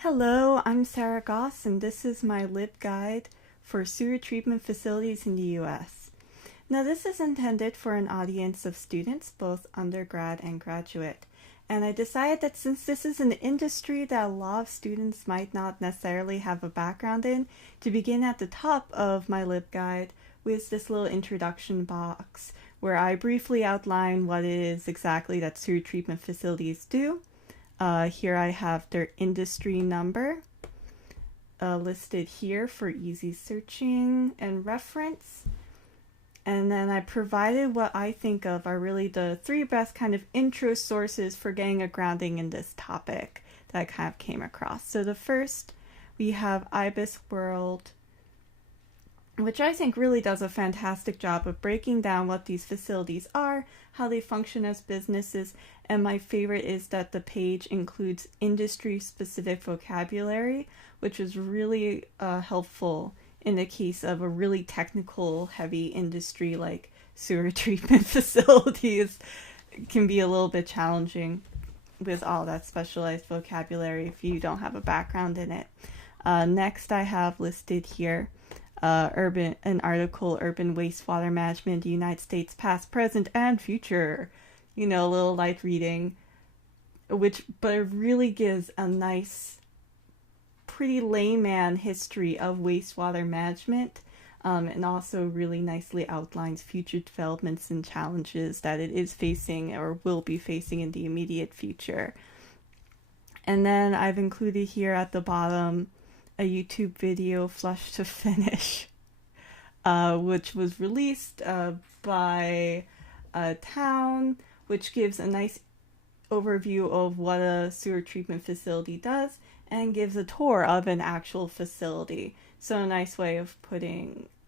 Hello, I'm Sarah Goss, and this is my libguide for sewer treatment facilities in the US. Now, this is intended for an audience of students, both undergrad and graduate. And I decided that since this is an industry that a lot of students might not necessarily have a background in, to begin at the top of my libguide with this little introduction box where I briefly outline what it is exactly that sewer treatment facilities do. Here I have their industry number listed here for easy searching and reference. And then I provided what I think of are really the three best kind of intro sources for getting a grounding in this topic that I kind of came across. So the first, we have Ibis World, which I think really does a fantastic job of breaking down what these facilities are, how they function as businesses, and my favorite is that the page includes industry-specific vocabulary, which is really helpful in the case of a really technical, heavy industry like sewer treatment facilities. It can be a little bit challenging with all that specialized vocabulary if you don't have a background in it. Next, I have listed here an article, Urban Wastewater Management in the United States, Past, Present, and Future. You know, a little light reading, but it really gives a nice, pretty layman history of wastewater management, and also really nicely outlines future developments and challenges that it is facing or will be facing in the immediate future. And then I've included here at the bottom a YouTube video, Flush to Finish, which was released by a town, which gives a nice overview of what a sewer treatment facility does and gives a tour of an actual facility. So a nice way of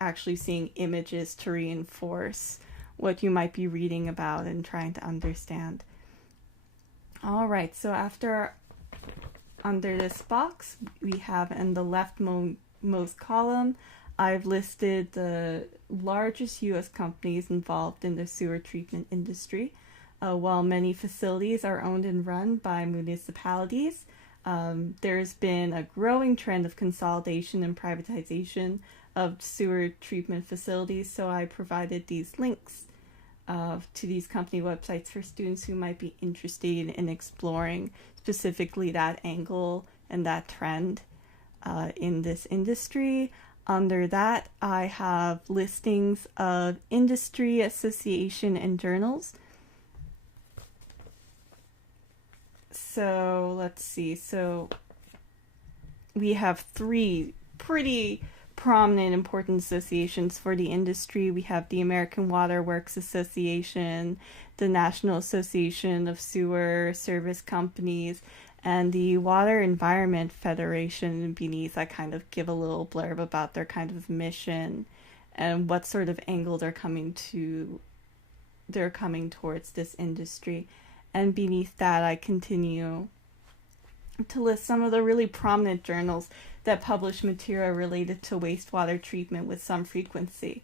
actually seeing images to reinforce what you might be reading about and trying to understand. All right, so under this box, we have in the leftmost column, I've listed the largest U.S. companies involved in the sewer treatment industry. While many facilities are owned and run by municipalities, there's been a growing trend of consolidation and privatization of sewer treatment facilities, so I provided these links to these company websites for students who might be interested in exploring specifically that angle and that trend in this industry. Under that, I have listings of industry association and journals. So let's see. So we have three pretty prominent important associations for the industry. We have the American Water Works Association, the National Association of Sewer Service Companies, and the Water Environment Federation. And beneath, I kind of give a little blurb about their kind of mission and what sort of angle they're coming towards this industry. And beneath that, I continue to list some of the really prominent journals that publish material related to wastewater treatment with some frequency.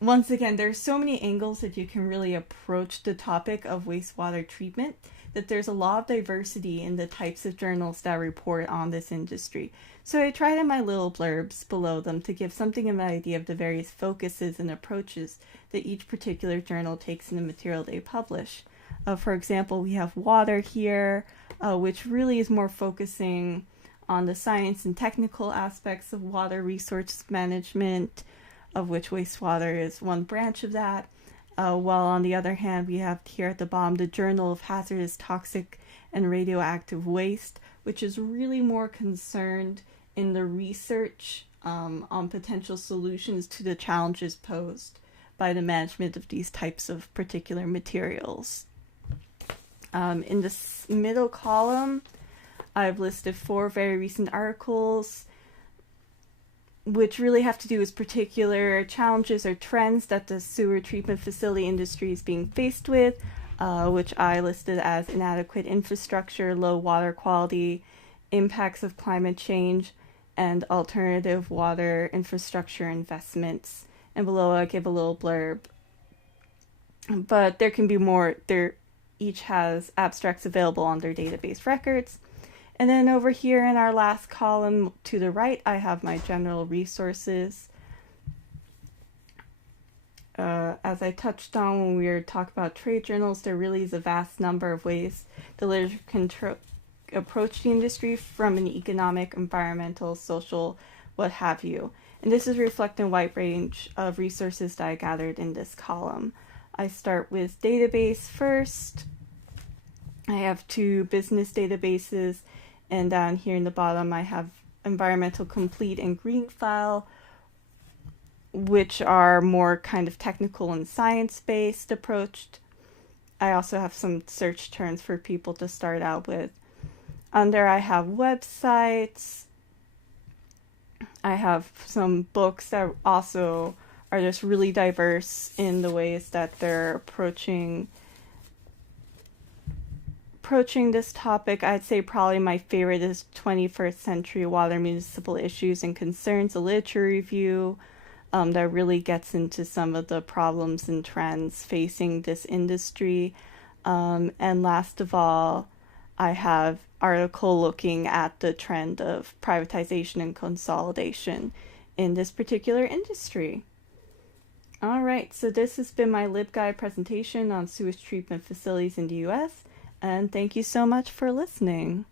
Once again, there's so many angles that you can really approach the topic of wastewater treatment that there's a lot of diversity in the types of journals that report on this industry. So I tried in my little blurbs below them to give something of an idea of the various focuses and approaches that each particular journal takes in the material they publish. For example, we have Water here, which really is more focusing on the science and technical aspects of water resource management, of which wastewater is one branch of that. While on the other hand, we have here at the bottom the Journal of Hazardous, Toxic, and Radioactive Waste, which is really more concerned in the research on potential solutions to the challenges posed by the management of these types of particular materials. In this middle column, I've listed 4 very recent articles which really have to do with particular challenges or trends that the sewer treatment facility industry is being faced with, which I listed as inadequate infrastructure, low water quality, impacts of climate change, and alternative water infrastructure investments. And below I give a little blurb. But there can be more. Each has abstracts available on their database records. And then over here in our last column to the right, I have my general resources. As I touched on when we were talking about trade journals, there really is a vast number of ways the literature can approach the industry from an economic, environmental, social, what have you. And this is reflecting a wide range of resources that I gathered in this column. I start with database first. I have 2 business databases, and down here in the bottom I have Environmental Complete and Green File, which are more kind of technical and science-based approached. I also have some search terms for people to start out with. Under I have websites. I have some books that also are just really diverse in the ways that they're approaching this topic. I'd say probably my favorite is 21st Century Water Municipal Issues and Concerns, a literature review that really gets into some of the problems and trends facing this industry. And last of all, I have article looking at the trend of privatization and consolidation in this particular industry. All right, so this has been my LibGuide presentation on sewage treatment facilities in the U.S., and thank you so much for listening.